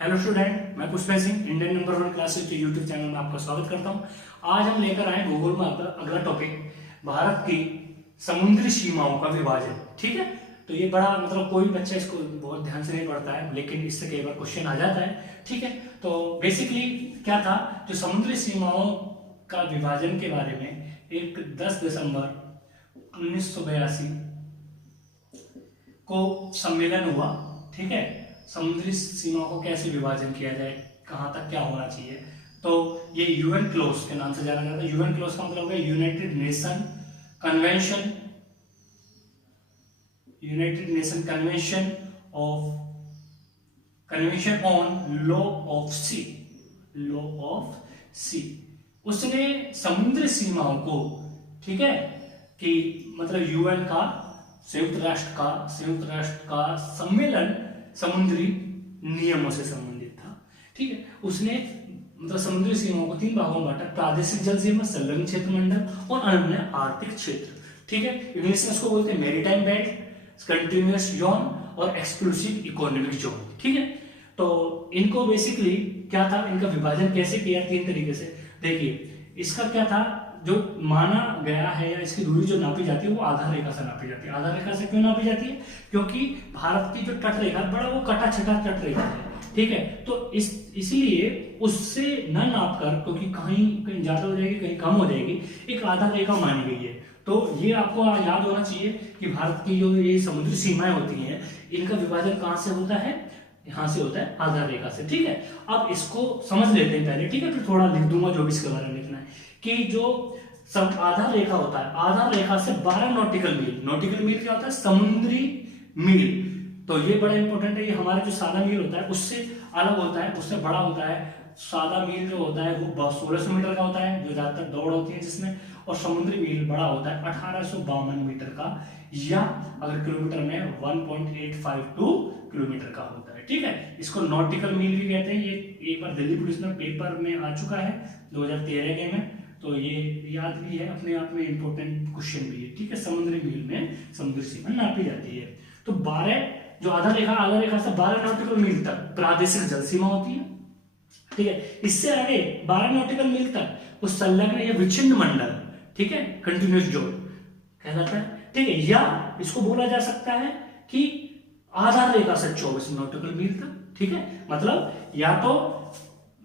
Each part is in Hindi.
हेलो स्टूडेंट, मैं Pushpendra Singh Indian number 1 classes के यूट्यूब चैनल में आपका स्वागत करता हूं। आज हम लेकर आए भूगोल में अगला टॉपिक भारत की समुद्री सीमाओं का विभाजन। ठीक है, तो ये बड़ा कोई बच्चा इसको बहुत ध्यान से नहीं पढ़ता है, लेकिन इससे कई बार क्वेश्चन आ जाता है। ठीक है, तो बेसिकली क्या था, जो समुद्री सीमाओं का विभाजन के बारे में एक 10 दिसंबर 1982 को सम्मेलन हुआ। ठीक है, समुद्री सीमाओं को कैसे विभाजन किया जाए, कहां तक क्या होना चाहिए, तो ये यूएन क्लोज के नाम से जाना जाता है। यूएन क्लोज का मतलब है United Nation convention, United Nation convention on law of sea, law of sea. उसने समुद्री सीमाओं को, ठीक है, कि यूएन का संयुक्त राष्ट्र का सम्मेलन समुद्री नियमों से संबंधित था। ठीक है, उसने समुद्री सीमाओं को 3 भागों में बांटा: प्रादेशिक जल सीमा, संलग्न क्षेत्र मंडल और अन्य आर्थिक क्षेत्र। ठीक है, इंग्लिश में इसको बोलते हैं मैरीटाइम बेल्ट, कंटिन्यूअस जोन और एक्सक्लूसिव इकोनॉमिक जोन। ठीक है, तो इनको बेसिकली क्या था, इनका विभाजन कैसे किया, 3 तरीके से। देखिए, इसका क्या था, जो माना गया है या इसकी दूरी जो नापी जाती है वो आधार रेखा से नापी जाती है। आधार रेखा से क्यों नापी जाती है? क्योंकि भारत की जो तट रेखा बड़ा वो कटा छटा तट रेखा है। ठीक है, तो इसलिए उससे न नाप कर, क्योंकि कहीं कहीं ज्यादा हो जाएगी कहीं कम हो जाएगी, एक आधार रेखा मानी गई है। तो ये आपको याद होना चाहिए कि भारत की जो ये समुद्री सीमाएं होती हैं, इनका विभाजन कहां से होता है? यहां से होता है, आधार रेखा से। ठीक है, अब इसको समझ लेते हैं पहले। ठीक है, फिर थोड़ा लिख दूंगा जो भी इसके बारे में लिखना है। कि जो सब आधार रेखा होता है, आधार रेखा से 12 नॉटिकल मील, नॉटिकल मील क्या होता है? समुद्री मील। तो ये बड़ा इंपॉर्टेंट है, ये हमारा जो सादा मील होता है उससे अलग होता है, उससे बड़ा होता है। सादा मील जो होता है वो 1600 मीटर का होता है, जो ज्यादातर दौड़ होती है जिसमें, और समुद्री मील बड़ा होता है 1852 मीटर का, या अगर किलोमीटर में 1.852 किलोमीटर का होता है। ठीक है, इसको नॉटिकल मील भी कहते हैं। ये एक बार दिल्ली पुलिस में पेपर में आ चुका है 2013 के में, तो ये याद भी है, अपने आप में इंपॉर्टेंट क्वेश्चन भी है। ठीक है, समुद्री मील में समुद्री सीमा नापी जाती है। तो 12 जो आधार रेखा से 12 नॉटिकल मील तक प्रादेशिक जल सीमा होती है। ठीक है, इससे आगे 12 नॉटिकल मील तक वो संलग्न या विच्छिन्न मंडल, ठीक है, कंटिन्यूअस जोन कहा जाता है। ठीक है, या इसको बोला जा सकता है कि आधार रेखा से 24 नॉटिकल मील तक। ठीक है, या तो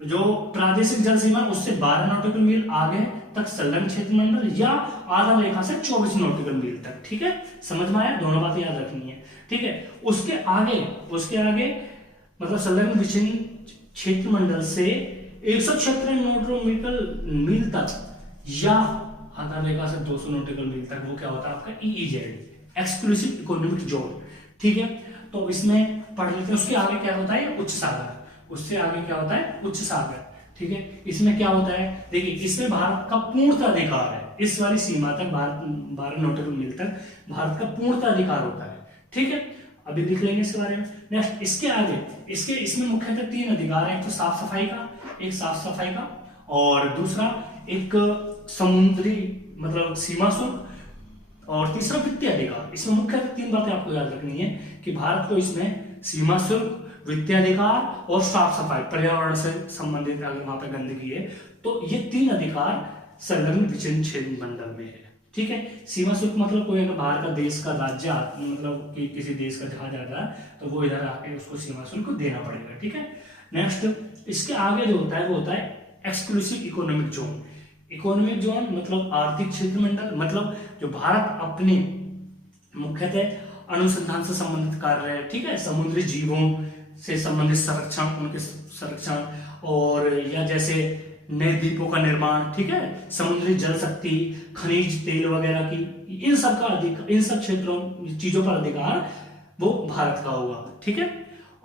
जो प्रादेशिक जल सीमा उससे 12 नॉटिकल मील आगे तक संलग्न क्षेत्र मंडल, या आधार रेखा से 24 नॉटिकल मील तक। ठीक है, समझ में आया? दोनों बातें याद रखनी है। ठीक है, उसके आगे संलग्न विच्छिन्न क्षेत्र मंडल से 176 नॉटिकल मील तक, या आधार रेखा से 200 नॉटिकल मील तक, वो क्या होता है आपका EEZ, एक्सक्लूसिव इकोनॉमिक जोन। ठीक है, तो इसमें पढ़ लेते हैं। उसके आगे क्या होता है? उच्च सागर। उससे आगे क्या होता है? उच्च सागर। ठीक है, इसमें क्या होता है? देखिए, इसमें भारत का पूर्णतः अधिकार है। इस वाली सीमा तक, 12 नॉटिकल मील तक भारत का पूर्णतः अधिकार होता है। ठीक है, अभी देख लेंगे इसके बारे में। नेक्स्ट, इसके आगे इसमें मुख्यतः 3 अधिकार है। एक तो साफ सफाई का, और दूसरा एक समुद्री सीमा शुल्क, और तीसरा वित्तीय अधिकार। इसमें मुख्यतः 3 बातें आपको याद रखनी है कि भारत को इसमें सीमा शुल्क, वित्तीय अधिकार और साफ सफाई, पर्यावरण से संबंधित अगर वहां पर गंदगी है तो ये 3 अधिकार संलग्न विच्छिन्न क्षेत्र मंडल में है। ठीक है, सीमा शुल्क कोई अगर बाहर का देश का राज्य कि किसी देश का जहाज आ रहा है तो वो इधर आके उसको सीमा शुल्क देना पड़ेगा। ठीक है, नेक्स्ट, इसके आगे जो होता है वो होता है exclusive economic zone. Economic zone आर्थिक क्षेत्र मंडल, जो भारत अपने मुख्यतः अनुसंधान से संबंधित कार्य है। ठीक है, समुद्री जीवों से संबंधित उनके संरक्षण, और या जैसे नए द्वीपों का निर्माण, ठीक है, समुद्री जल शक्ति, खनिज तेल वगैरह की, इन सब क्षेत्रों चीजों पर अधिकार वो भारत का होगा। ठीक है,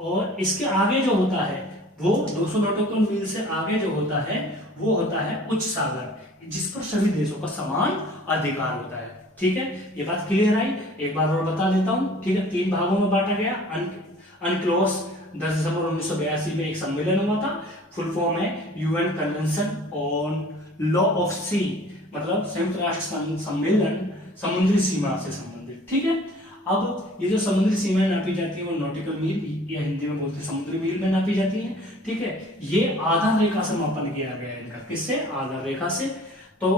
और इसके आगे जो होता है वो 200 नॉटिकल मील से आगे जो होता है वो होता है उच्च सागर, जिस पर सभी देशों का समान अधिकार होता है। ठीक है, ये बात क्लियर आई? एक बार और बता देता हूं। ठीक है, 3 भागों में बांटा गया। अनक्लोज 10 दिसंबर 1982 में एक सम्मेलन हुआ था। फुल फॉर्म है UN convention on law of sea, संयुक्त राष्ट्र सम्मेलन समुद्री सीमा से संबंधित। ठीक है, अब ये जो समुद्री सीमाएं नापी जाती है वो नॉटिकल मील या हिंदी में बोलते हैं समुद्री मील में नापी जाती है। ठीक है, ये आधार रेखा से मापन किया गया है इनका। किससे? आधार रेखा से। तो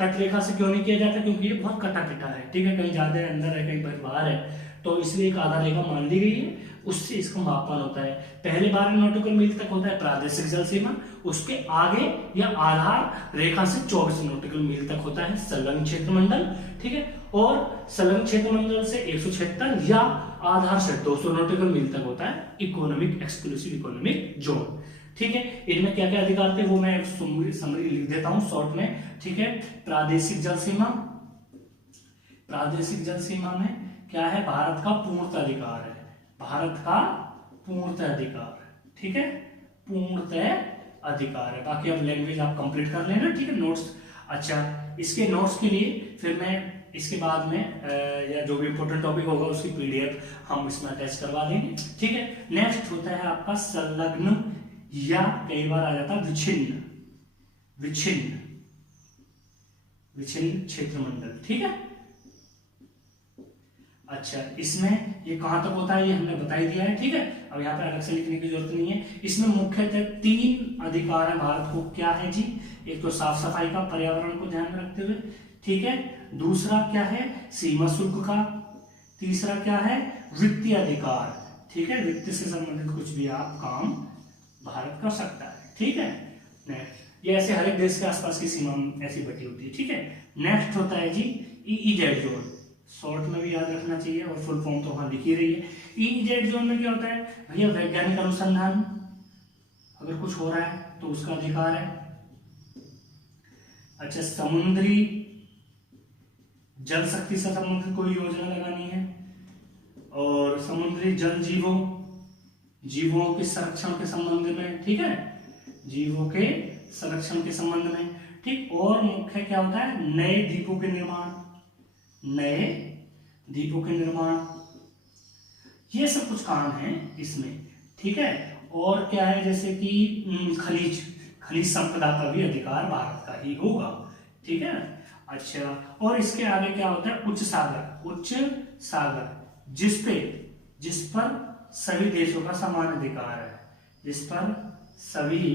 तट रेखा से क्यों नहीं किया जाता? क्योंकि ये बहुत कटा पिटा है। ठीक है, कहीं ज्यादा अंदर है, कहीं बाहर है, तो इसलिए एक आधार रेखा मान ली गई है, उससे इसका मापन होता है। पहले 12 नॉटिकल मील तक होता है प्रादेशिक जल सीमा, उसके आगे या आधार रेखा से 24 नॉटिकल मील तक होता है संलग्न क्षेत्रमंडल। ठीक है, और संलग्न क्षेत्रमंडल से 176 या आधार से 200 नॉटिकल मील तक होता है इकोनॉमिक एक्सक्लूसिव इकोनॉमिक जोन। ठीक है, इनमें क्या क्या अधिकार थे वो मैं समरी लिख देता हूं शॉर्ट में। ठीक है, प्रादेशिक जल सीमा, प्रादेशिक जल सीमा में क्या है? भारत का पूर्णतः अधिकार है, भारत का पूर्णतः अधिकार। ठीक है, पूर्णतः अधिकार है। बाकी अब लैंग्वेज आप कंप्लीट कर लेना। ठीक है, नोट्स। अच्छा, इसके नोट्स के लिए फिर मैं इसके बाद में या जो भी इंपॉर्टेंट टॉपिक होगा उसकी पीडीएफ हम इसमें अटैच करवा देंगे। ठीक है, नेक्स्ट होता है आपका संलग्न या कई बार आ जाता है विच्छिन्न, विच्छिन्न, विच्छिन्न क्षेत्रमंडल। ठीक है, अच्छा, इसमें ये कहां तक होता है ये हमने बता ही दिया है। ठीक है, अब यहाँ पे अलग से लिखने की जरूरत नहीं है। इसमें मुख्यतः 3 अधिकार है भारत को। क्या है जी? एक तो साफ सफाई का, पर्यावरण को ध्यान में रखते हुए। ठीक है, दूसरा क्या है? सीमा शुल्क का। तीसरा क्या है? वित्तीय अधिकार। ठीक है, वित्त से संबंधित कुछ भी आप काम भारत कर सकता है। ठीक है, नेक्स्ट, ये ऐसे हर एक देश के आसपास की सीमा ऐसी बटी होती है। ठीक है, नेक्स्ट होता है जी ईईजेड जोन। शॉर्ट में भी याद रखना चाहिए और फुल फॉर्म तो वहां लिख ही रही है। ईईजेड जोन में क्या होता है भैया? वैज्ञानिक अनुसंधान, अगर कुछ हो रहा है तो उसका अधिकार है। अच्छा, समुद्री जल शक्ति से संबंधित कोई योजना लगानी है, और समुद्री जल जीवों, जीवों के संरक्षण के संबंध में। ठीक है, जीवों के संरक्षण के संबंध में। ठीक, और मुख्य क्या होता है? नए द्वीपों के निर्माण, नए द्वीपों के निर्माण, ये सब कुछ काम है इसमें। ठीक है, और क्या है? जैसे कि खनिज, खनिज संपदा का भी अधिकार भारत का ही होगा। ठीक है, अच्छा, और इसके आगे क्या होता है? उच्च सागर, उच्च सागर, जिस पर सभी देशों का समान अधिकार है, जिस पर सभी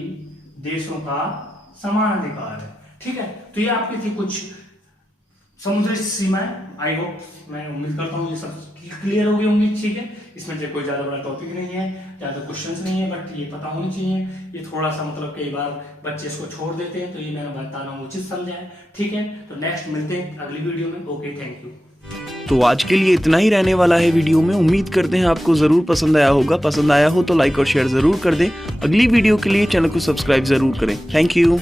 देशों का समान अधिकार है। ठीक है, तो ये आपकी थी कुछ समुद्री सीमाएं। आई होप, मैं उम्मीद करता हूँ ये सब क्लियर हो गई होंगी। ठीक है, इसमें जो कोई ज्यादा बड़ा टॉपिक नहीं है, ज्यादा क्वेश्चंस नहीं है, बट ये पता होनी चाहिए। ये थोड़ा सा मतलब कई बार बच्चे इसको छोड़ देते हैं, तो ये मैंने बता रहा हूँ उचित समझा है। ठीक है, तो नेक्स्ट मिलते हैं अगली वीडियो में। Okay, thank you. तो आज के लिए इतना ही रहने वाला है वीडियो में। उम्मीद करते हैं आपको जरूर पसंद आया होगा। पसंद आया हो तो लाइक और शेयर जरूर कर दें। अगली वीडियो के लिए चैनल को सब्सक्राइब जरूर करें। Thank you.